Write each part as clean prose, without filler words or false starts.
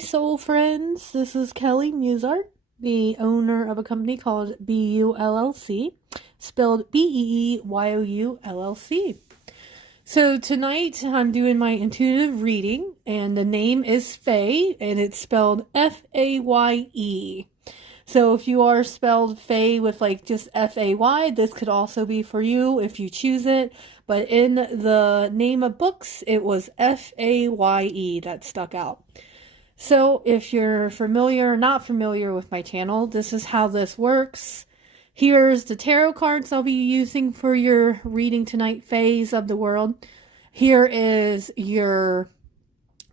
soul friends. This is Kelly Musart, the owner of a company called BU LLC, spelled BEEYOU LLC. So tonight I'm doing my intuitive reading, and the name is Faye, and it's spelled F-A-Y-E. So if you are spelled Faye with like just F-A-Y, this could also be for you if you choose it. But in the name of books, it was F-A-Y-E that stuck out. So if you're familiar or not familiar with my channel, this is how this works. Here's the tarot cards I'll be using for your reading tonight, Fays of the world. Here is your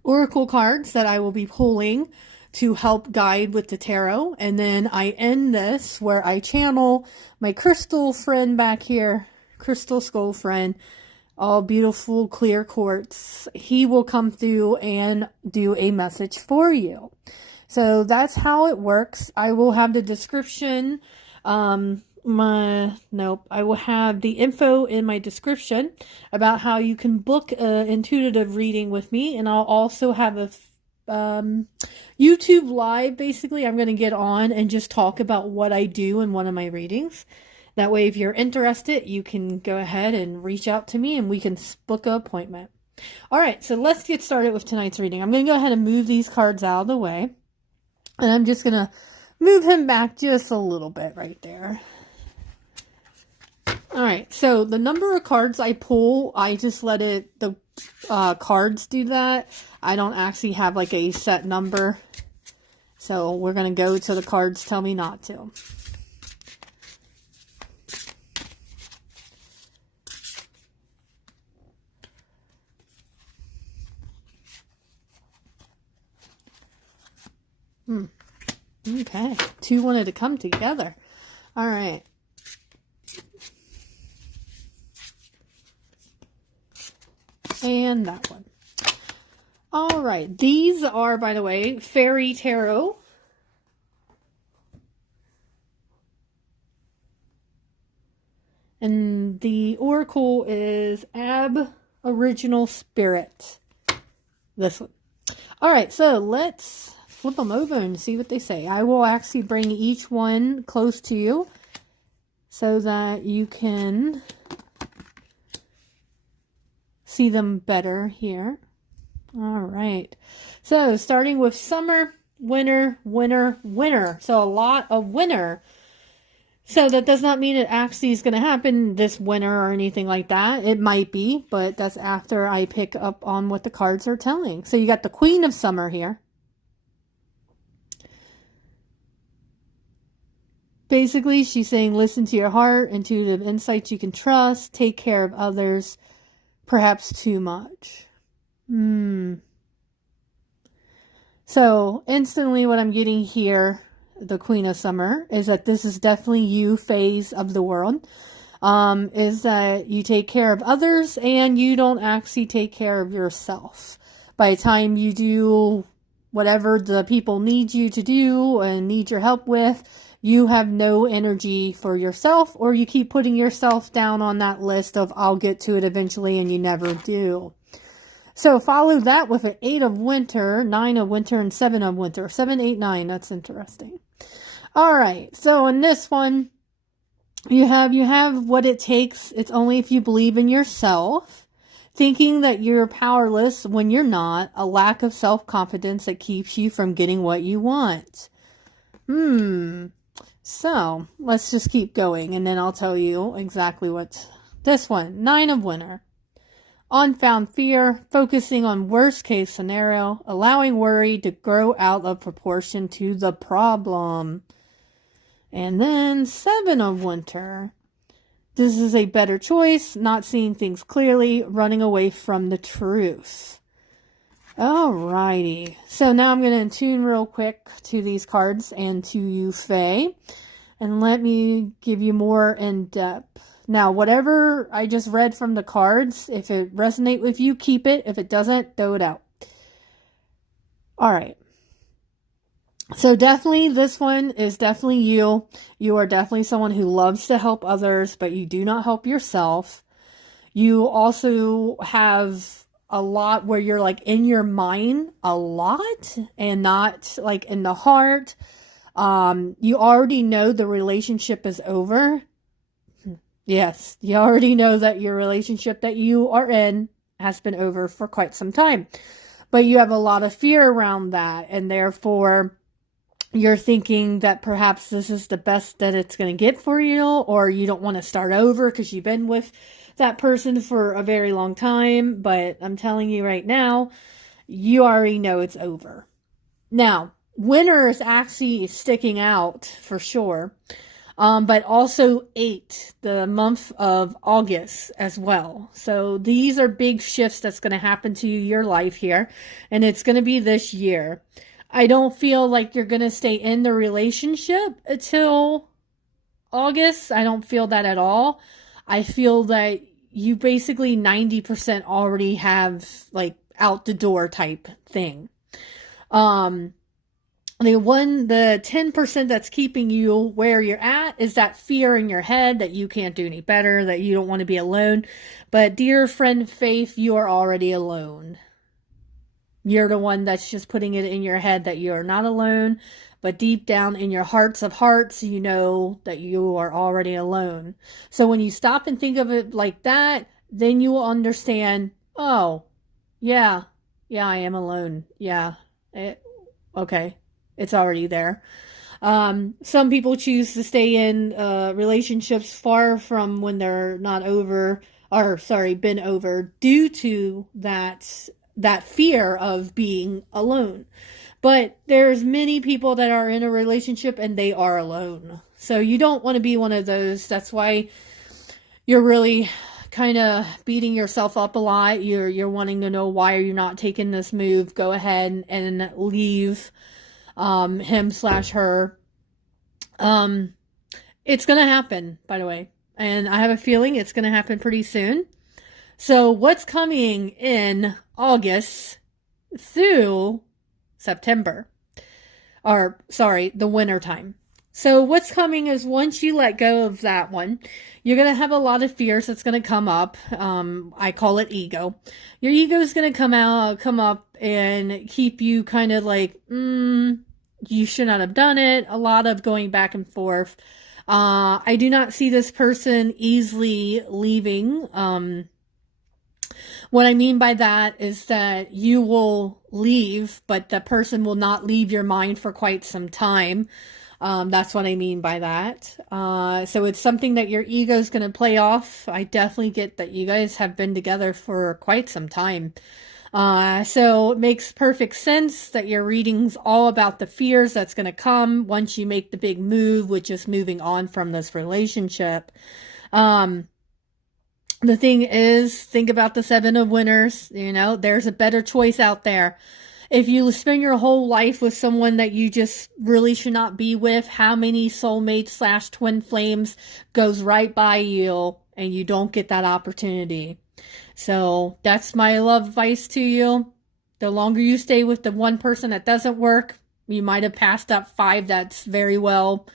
oracle cards that I will be pulling to help guide with the tarot. And then I end this where I channel my crystal friend back here, crystal skull friend, all beautiful clear quartz. He will come through and do a message for you. So that's how it works. I will have the description. I will have the info in my description about how you can book an intuitive reading with me. And I'll also have a YouTube live. Basically, I'm going to get on and just talk about what I do in one of my readings. That way, if you're interested, you can go ahead and reach out to me and we can book an appointment. All right, so let's get started with tonight's reading. I'm going to go ahead and move these cards out of the way. And I'm just going to move him back just a little bit right there. All right, so the number of cards I pull, I just let the cards do that. I don't actually have like a set number. So we're going to go to the cards tell me not to. Okay, two wanted to come together. All right. And that one. All right, these are, by the way, fairy tarot. And the oracle is Aboriginal Spirit. This one. All right, so let's flip them over and see what they say. I will actually bring each one close to you so that you can see them better here. All right. So starting with summer, winter, winter, winter. So a lot of winter. So that does not mean it actually is going to happen this winter or anything like that. It might be, but that's after I pick up on what the cards are telling. So you got the Queen of Summer here. Basically, she's saying, listen to your heart, intuitive insights you can trust, take care of others, perhaps too much. So, instantly what I'm getting here, the Queen of Summer, is that this is definitely you, phase of the world. Is that you take care of others and you don't actually take care of yourself. By the time you do whatever the people need you to do and need your help with, you have no energy for yourself, or you keep putting yourself down on that list of I'll get to it eventually, and you never do. So follow that with an 8 of winter, 9 of winter, and 7 of winter. 7, 8, 9. That's interesting. All right. So in this one, you have what it takes. It's only if you believe in yourself. Thinking that you're powerless when you're not. A lack of self-confidence that keeps you from getting what you want. So, let's just keep going, and then I'll tell you exactly what's this one. 9 of winter. Unfound fear, focusing on worst case scenario, allowing worry to grow out of proportion to the problem. And then 7 of winter. This is a better choice, not seeing things clearly, running away from the truth. Alrighty, so now I'm going to attune real quick to these cards and to you, Faye, and let me give you more in depth. Now, whatever I just read from the cards, if it resonates with you, keep it. If it doesn't, throw it out. Alright, so definitely this one is definitely you. You are definitely someone who loves to help others, but you do not help yourself. You also have a lot where you're like in your mind a lot and not like in the heart. You already know the relationship is over. Yes, you already know that your relationship that you are in has been over for quite some time. But you have a lot of fear around that, and therefore you're thinking that perhaps this is the best that it's going to get for you, or you don't want to start over because you've been with that person for a very long time. But I'm telling you right now, you already know it's over. Now, winter is actually sticking out for sure. But also 8, the month of August as well. So these are big shifts that's going to happen to your life here, and it's going to be this year. I don't feel like you're going to stay in the relationship until August. I don't feel that at all. I feel that you basically 90% already have like out the door type thing. The 10% that's keeping you where you're at is that fear in your head that you can't do any better, that you don't want to be alone. But dear friend Faith, you are already alone. You're the one that's just putting it in your head that you are not alone, but deep down in your hearts of hearts, you know that you are already alone. So when you stop and think of it like that, then you will understand, oh, yeah, I am alone. Yeah, okay. It's already there. Some people choose to stay in relationships far from when they're not over, or sorry, been over, due to that fear of being alone. But there's many people that are in a relationship and they are alone. So you don't want to be one of those. That's why you're really kind of beating yourself up a lot. You're wanting to know why are you not taking this move. Go ahead and leave him/her. It's going to happen, by the way. And I have a feeling it's going to happen pretty soon. So what's coming in August through September? Or, sorry, the winter time. So what's coming is once you let go of that one, you're going to have a lot of fears that's going to come up. I call it ego. Your ego is going to come up and keep you kind of like, you should not have done it. A lot of going back and forth. I do not see this person easily leaving. What I mean by that is that you will leave, but the person will not leave your mind for quite some time. That's what I mean by that. So it's something that your ego is going to play off. I definitely get that you guys have been together for quite some time. So it makes perfect sense that your reading's all about the fears that's going to come once you make the big move, which is moving on from this relationship. The thing is, think about the 7 of Winners. You know, there's a better choice out there. If you spend your whole life with someone that you just really should not be with, how many soulmates / twin flames goes right by you and you don't get that opportunity? So that's my love advice to you. The longer you stay with the one person that doesn't work, you might have passed up 5 that's very well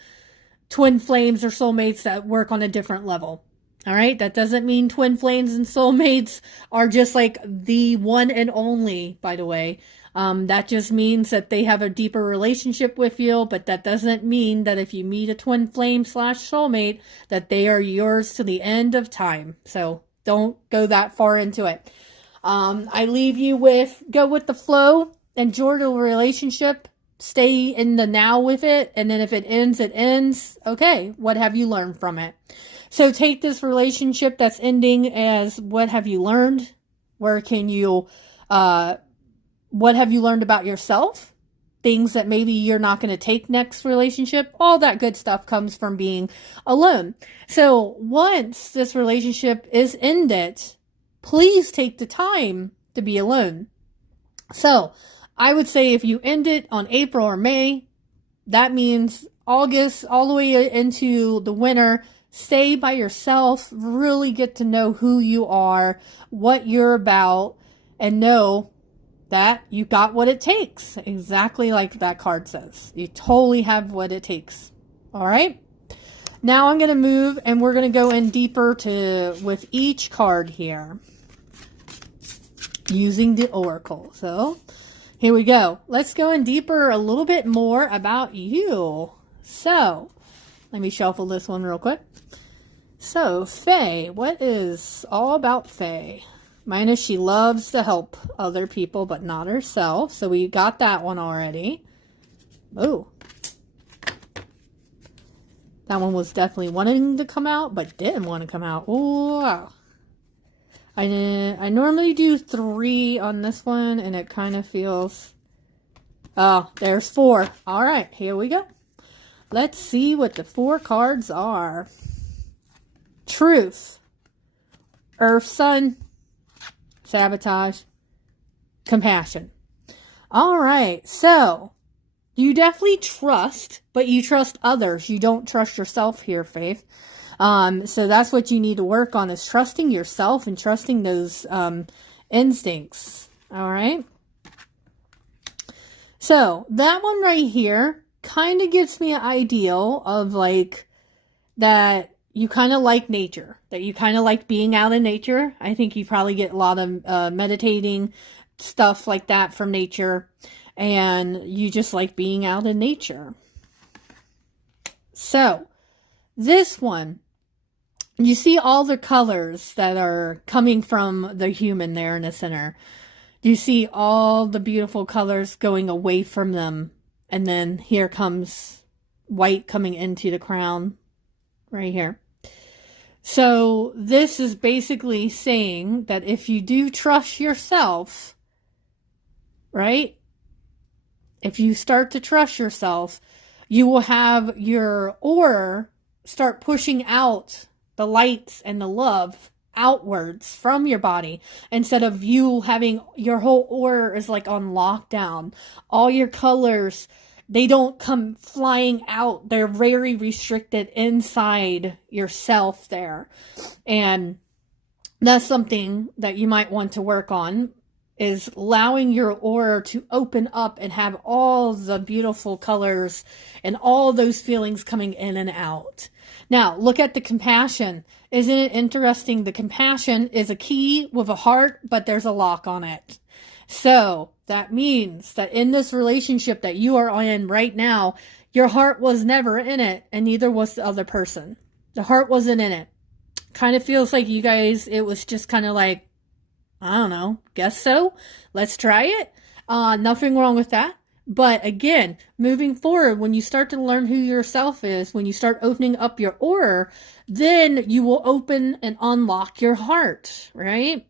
twin flames or soulmates that work on a different level. All right. That doesn't mean twin flames and soulmates are just like the one and only, by the way. That just means that they have a deeper relationship with you, but that doesn't mean that if you meet a twin flame / soulmate, that they are yours to the end of time. So don't go that far into it. I leave you with go with the flow, enjoy the relationship, stay in the now with it, and then if it ends, it ends. Okay, what have you learned from it? So take this relationship that's ending as what have you learned? Where can you, what have you learned about yourself? Things that maybe you're not going to take next relationship. All that good stuff comes from being alone. So once this relationship is ended, please take the time to be alone. So I would say if you end it on April or May, that means August all the way into the winter. Stay by yourself, really get to know who you are, what you're about, and know that you got what it takes. Exactly like that card says. You totally have what it takes. All right? Now I'm going to move and we're going to go in deeper with each card here. using the oracle. So here we go. Let's go in deeper a little bit more about you. So let me shuffle this one real quick. So Faye, what is all about Faye? Mine is she loves to help other people, but not herself. So we got that one already. Oh. That one was definitely wanting to come out, but didn't want to come out. Oh, wow. I normally do 3 on this one, and it kind of feels... Oh, there's 4. All right, here we go. Let's see what the 4 cards are. Truth. Earth Sun. Sabotage. Compassion. All right, so you definitely trust, but you trust others. You don't trust yourself here, Faith. So that's what you need to work on, is trusting yourself and trusting those instincts. All right. So that one right here kind of gives me an ideal of like that you kind of like nature, that you kind of like being out in nature. I think you probably get a lot of meditating stuff like that from nature, and you just like being out in nature. So this one, you see all the colors that are coming from the human there in the center. You see all the beautiful colors going away from them. And then here comes white coming into the crown right here. So this is basically saying that if you do trust yourself, right? If you start to trust yourself, you will have your aura start pushing out the lights and the love outwards from your body, instead of you having your whole aura is like on lockdown. All your colors, they don't come flying out. They're very restricted inside yourself there. And that's something that you might want to work on, is allowing your aura to open up and have all the beautiful colors and all those feelings coming in and out. Now, look at the compassion. Isn't it interesting? The compassion is a key with a heart, but there's a lock on it. So that means that in this relationship that you are in right now, your heart was never in it, and neither was the other person. The heart wasn't in it. Kind of feels like you guys, it was just kind of like, I don't know, guess so. Let's try it. Nothing wrong with that. But again, moving forward, when you start to learn who yourself is, when you start opening up your aura, then you will open and unlock your heart, right?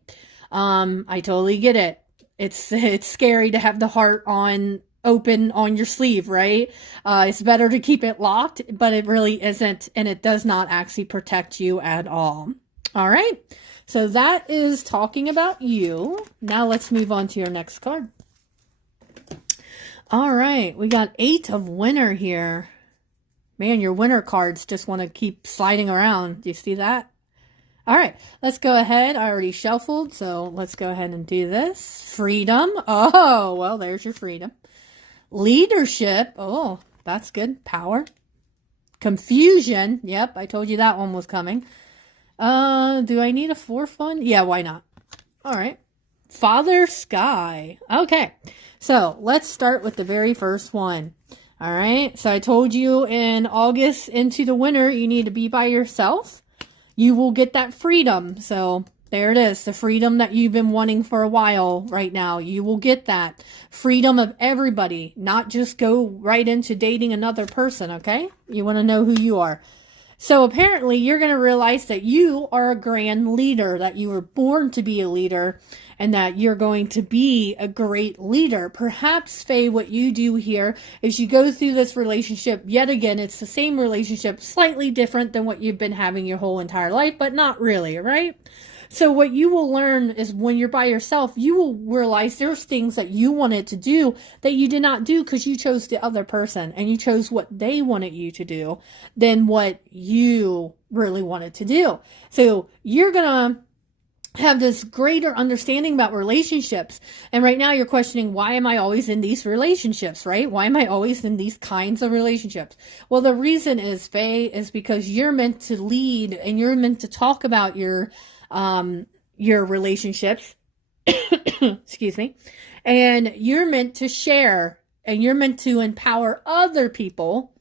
I totally get it. It's scary to have the heart open on your sleeve, right? It's better to keep it locked, but it really isn't, and it does not actually protect you at all. All right. So that is talking about you. Now let's move on to your next card. All right, we got 8 of winter here. Man, your winter cards just want to keep sliding around. Do you see that? All right, let's go ahead. I already shuffled, so let's go ahead and do this. Freedom. Oh, well, there's your freedom. Leadership. Oh, that's good. Power. Confusion. Yep, I told you that one was coming. Do I need a 4th one? Yeah, why not? All right. Father Sky. Okay, so let's start with the very first one. All right, so I told you in August into the winter, you need to be by yourself. You will get that freedom. So there it is, the freedom that you've been wanting for a while right now. You will get that freedom of everybody, not just go right into dating another person, okay? You want to know who you are. So apparently you're going to realize that you are a grand leader, that you were born to be a leader, and that you're going to be a great leader. Perhaps, Faye, what you do here is you go through this relationship. Yet again, it's the same relationship, slightly different than what you've been having your whole entire life, but not really, right? So what you will learn is when you're by yourself, you will realize there's things that you wanted to do that you did not do because you chose the other person and you chose what they wanted you to do than what you really wanted to do. So you're going to have this greater understanding about relationships. And right now you're questioning, why am I always in these relationships, right? Why am I always in these kinds of relationships? Well, the reason is, Faye, is because you're meant to lead and you're meant to talk about your relationships. Excuse me. And you're meant to share and you're meant to empower other people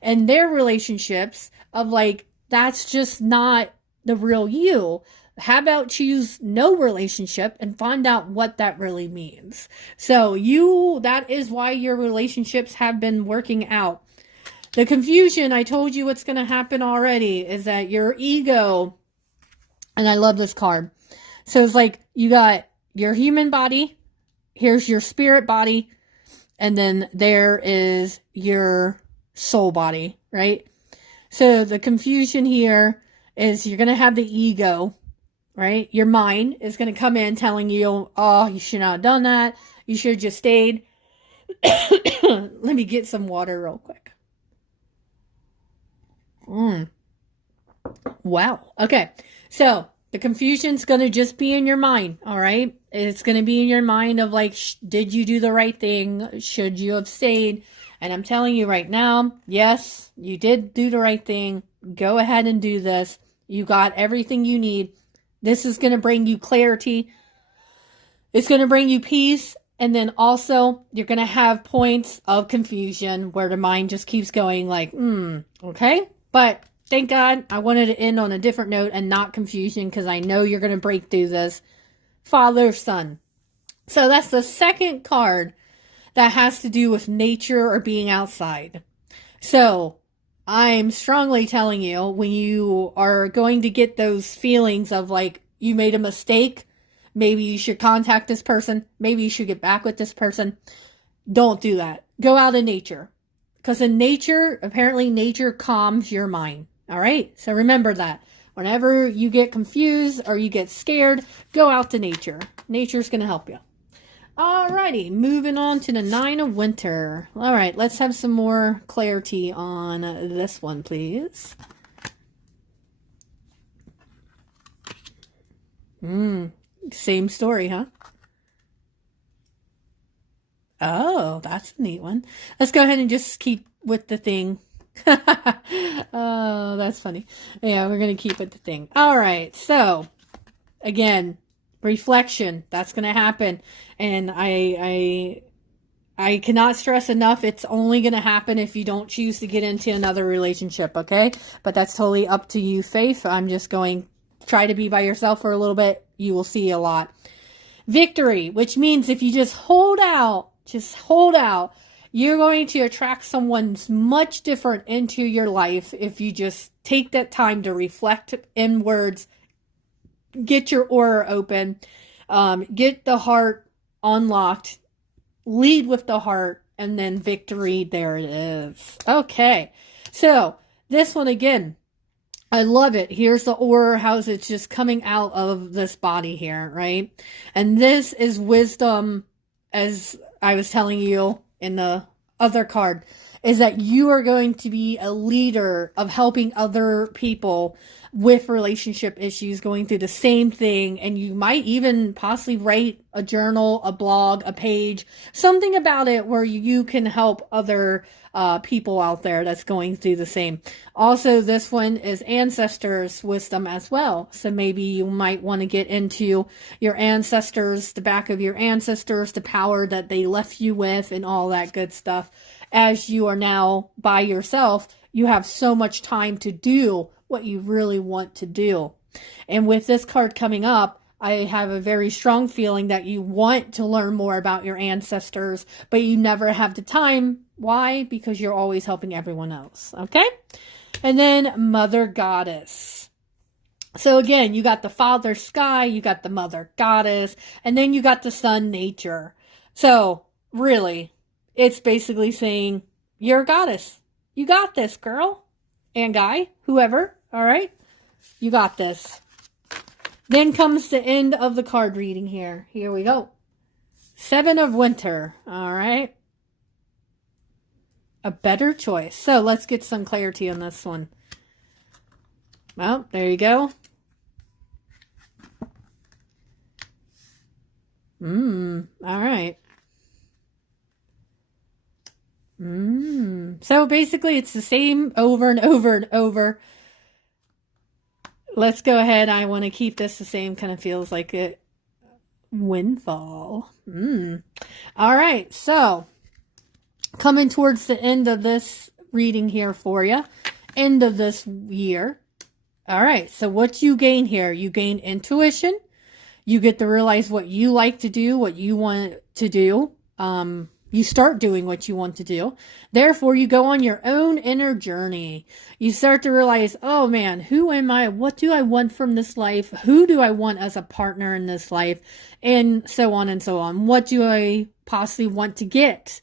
and their relationships of like, that's just not the real you. How about choose no relationship and find out what that really means? So that is why your relationships have been working out. The confusion, I told you what's going to happen already, is that your ego, and I love this card. So it's like you got your human body, here's your spirit body, and then there is your soul body, right? So the confusion here is you're going to have the ego, right? Your mind is going to come in telling you, oh, you should not have done that. You should have just stayed. Let me get some water real quick. Wow. Okay. So the confusion's going to just be in your mind. All right. It's going to be in your mind of like, did you do the right thing? Should you have stayed? And I'm telling you right now, yes, you did do the right thing. Go ahead and do this. You got everything you need. This is going to bring you clarity. It's going to bring you peace. And then also, you're going to have points of confusion where the mind just keeps going like, okay. But thank God I wanted to end on a different note and not confusion because I know you're going to break through this. Father, son. So that's the second card that has to do with nature or being outside. So I'm strongly telling you, when you are going to get those feelings of like you made a mistake, maybe you should contact this person, maybe you should get back with this person, don't do that. Go out in nature. Because in nature, apparently nature calms your mind. All right? So remember that. Whenever you get confused or you get scared, go out to nature. Nature's going to help you. Alrighty, moving on to the 9 of Winter. All right, let's have some more clarity on this one, please. Same story, huh? Oh, that's a neat one. Let's go ahead and just keep with the thing. Oh, that's funny. Yeah, we're going to keep with the thing. All right, so, again, reflection. That's going to happen. And I cannot stress enough, it's only going to happen if you don't choose to get into another relationship, okay? But that's totally up to you, Faith. I'm just going to try to be by yourself for a little bit. You will see a lot. Victory, which means if you just hold out, you're going to attract someone much different into your life if you just take that time to reflect inwards, get your aura open, get the heart unlocked, lead with the heart, and then victory, there it is. Okay, so this one again, I love it. Here's the aura, how it's just coming out of this body here, right? And this is wisdom, as I was telling you in the other card, is that you are going to be a leader of helping other people with relationship issues going through the same thing. And you might even possibly write a journal, a blog, a page, something about it where you can help other people out there that's going through the same. Also, this one is ancestors' wisdom as well. So maybe you might want to get into your ancestors, the back of your ancestors, the power that they left you with and all that good stuff. As you are now by yourself, you have so much time to do what you really want to do. And with this card coming up, I have a very strong feeling that you want to learn more about your ancestors, but you never have the time. Why? Because you're always helping everyone else. Okay? And then Mother Goddess. So again, you got the Father Sky, you got the Mother Goddess, and then you got the Sun Nature. So really, it's basically saying, you're a goddess. You got this, girl. And guy, whoever. All right? You got this. Then comes the end of the card reading here. Here we go. 7 of Winter. All right? A better choice. So let's get some clarity on this one. Well, there you go. All right. So basically it's the same over and over and over. Let's go ahead. I want to keep this the same. Kind of feels like it. Windfall. All right, so coming towards the end of this reading here for you, end of this year. All right, so what you gain here? You gain intuition. You get to realize what you like to do, what you want to do. You start doing what you want to do. Therefore, you go on your own inner journey. You start to realize, oh man, who am I? What do I want from this life? Who do I want as a partner in this life? And so on and so on. What do I possibly want to get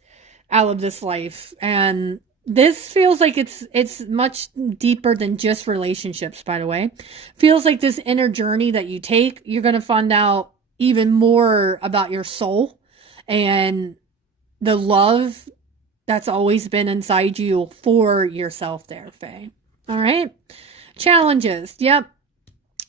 out of this life? And this feels like it's much deeper than just relationships, by the way. Feels like this inner journey that you take, you're going to find out even more about your soul and the love that's always been inside you for yourself there, Faye. All right. Challenges. Yep.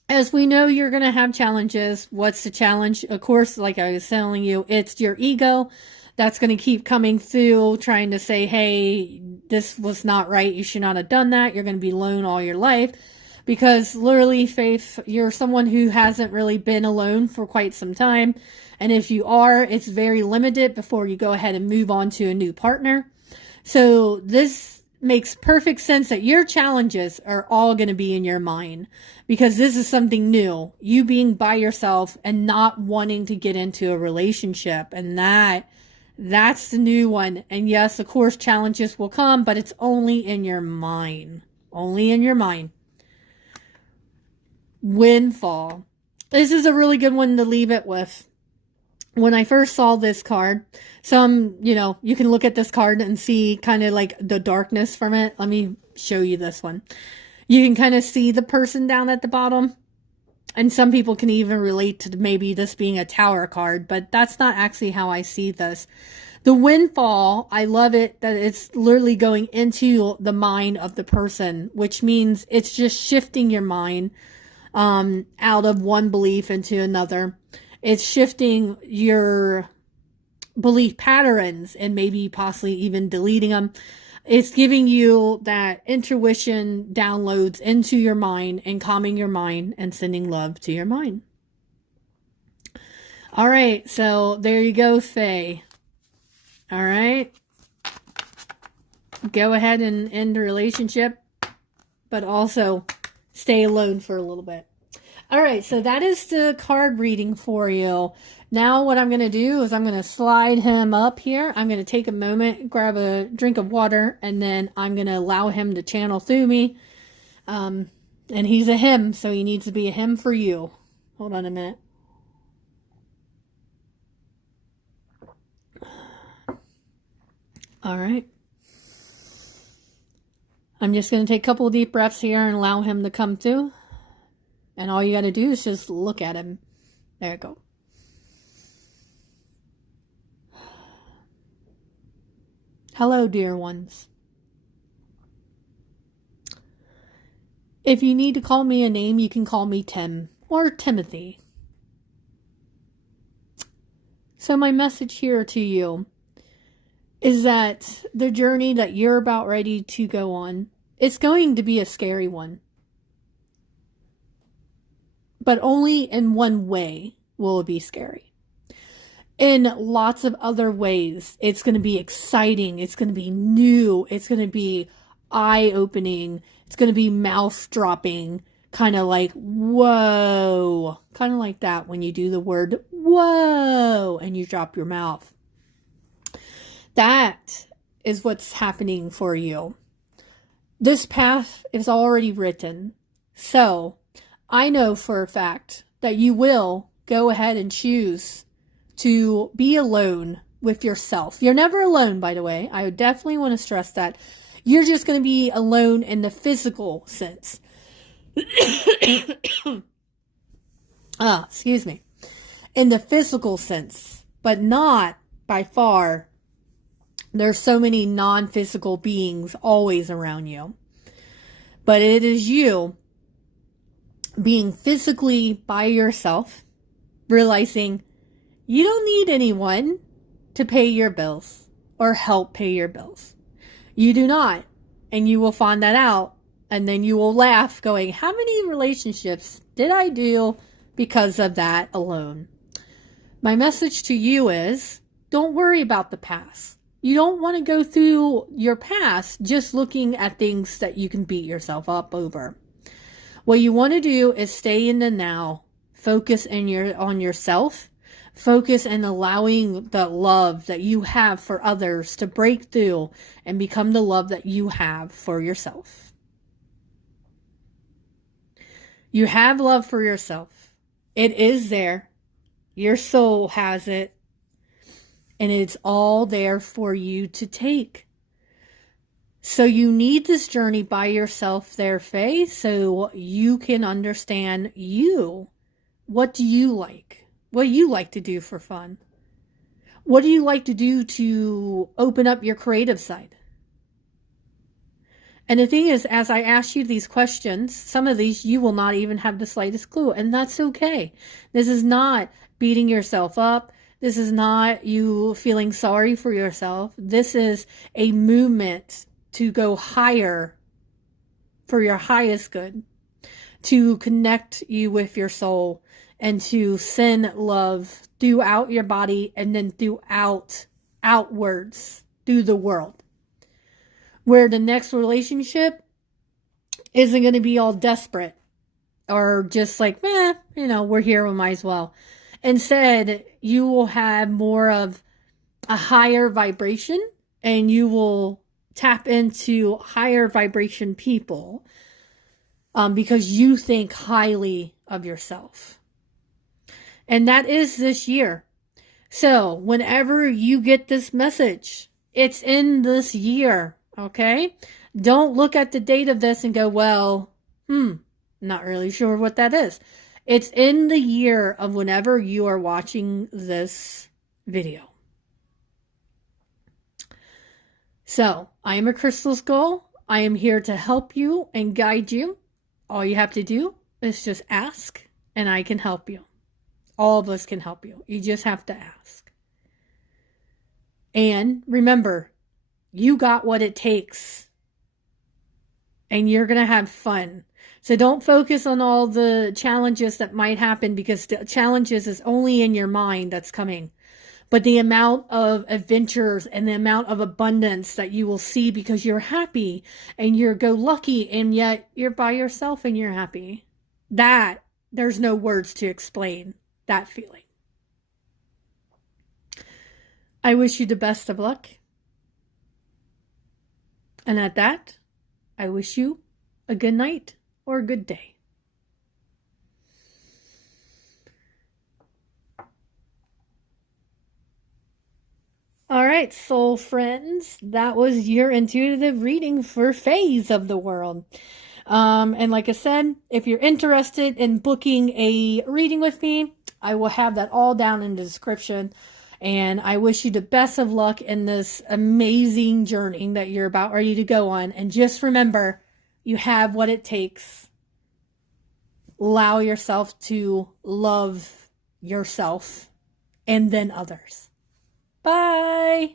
As we know, you're going to have challenges. What's the challenge? Of course, like I was telling you, it's your ego that's going to keep coming through, trying to say, hey, this was not right. You should not have done that. You're going to be alone all your life. Because literally, Faith, you're someone who hasn't really been alone for quite some time. And if you are, it's very limited before you go ahead and move on to a new partner. So this makes perfect sense that your challenges are all going to be in your mind. Because this is something new. You being by yourself and not wanting to get into a relationship. And that's the new one. And yes, of course, challenges will come, but it's only in your mind. Only in your mind. Windfall. This is a really good one to leave it with. When I first saw this card, you can look at this card and see kind of like the darkness from it. Let me show you this one. You can kind of see the person down at the bottom. And some people can even relate to maybe this being a tower card, but that's not actually how I see this. The windfall, I love it that it's literally going into the mind of the person, which means it's just shifting your mind out of one belief into another. It's shifting your belief patterns and maybe possibly even deleting them. It's giving you that intuition downloads into your mind and calming your mind and sending love to your mind. All right, so there you go, Faye. All right. Go ahead and end the relationship, but also stay alone for a little bit. All right, so that is the card reading for you. Now what I'm going to do is I'm going to slide him up here. I'm going to take a moment, grab a drink of water, and then I'm going to allow him to channel through me. And he's a him, so he needs to be a him for you. Hold on a minute. All right. I'm just going to take a couple of deep breaths here and allow him to come through. And all you got to do is just look at him. There you go. Hello, dear ones. If you need to call me a name, you can call me Tim or Timothy. So my message here to you is that the journey that you're about ready to go on, it's going to be a scary one. But only in one way will it be scary. In lots of other ways, it's going to be exciting. It's going to be new. It's going to be eye-opening. It's going to be mouth-dropping. Kind of like, whoa. Kind of like that when you do the word, whoa, and you drop your mouth. That is what's happening for you. This path is already written. So, I know for a fact that you will go ahead and choose to be alone with yourself. You're never alone, by the way. I definitely want to stress that. You're just going to be alone in the physical sense. Excuse me. In the physical sense, but not by far. There's so many non-physical beings always around you. But it is you being physically by yourself, realizing you don't need anyone to pay your bills or help pay your bills. You do not. And you will find that out. And then you will laugh going, how many relationships did I do because of that alone? My message to you is don't worry about the past. You don't want to go through your past just looking at things that you can beat yourself up over. What you want to do is stay in the now, focus on yourself, focus on allowing the love that you have for others to break through and become the love that you have for yourself. You have love for yourself. It is there. Your soul has it. And it's all there for you to take. So you need this journey by yourself there, Faye, so you can understand you. What do you like? What do you like to do for fun? What do you like to do to open up your creative side? And the thing is, as I ask you these questions, some of these you will not even have the slightest clue, and that's okay. This is not beating yourself up. This is not you feeling sorry for yourself. This is a movement to go higher for your highest good, to connect you with your soul, and to send love throughout your body and then outwards through the world. Where the next relationship isn't going to be all desperate or just like, we're here, we might as well. Instead, you will have more of a higher vibration and you will tap into higher vibration people because you think highly of yourself. And that is this year. So whenever you get this message, it's in this year, okay? Don't look at the date of this and go, well, not really sure what that is. It's in the year of whenever you are watching this video. So, I am a crystal skull. I am here to help you and guide you. All you have to do is just ask, and I can help you. All of us can help you. You just have to ask. And remember, you got what it takes. And you're going to have fun. So don't focus on all the challenges that might happen because the challenges is only in your mind that's coming. But the amount of adventures and the amount of abundance that you will see because you're happy and you're go lucky and yet you're by yourself and you're happy. That, there's no words to explain that feeling. I wish you the best of luck. And at that, I wish you a good night or a good day. All right, soul friends, that was your intuitive reading for Phase of the World. And like I said, if you're interested in booking a reading with me, I will have that all down in the description. And I wish you the best of luck in this amazing journey that you're about ready to go on. And just remember, you have what it takes. Allow yourself to love yourself and then others. Bye.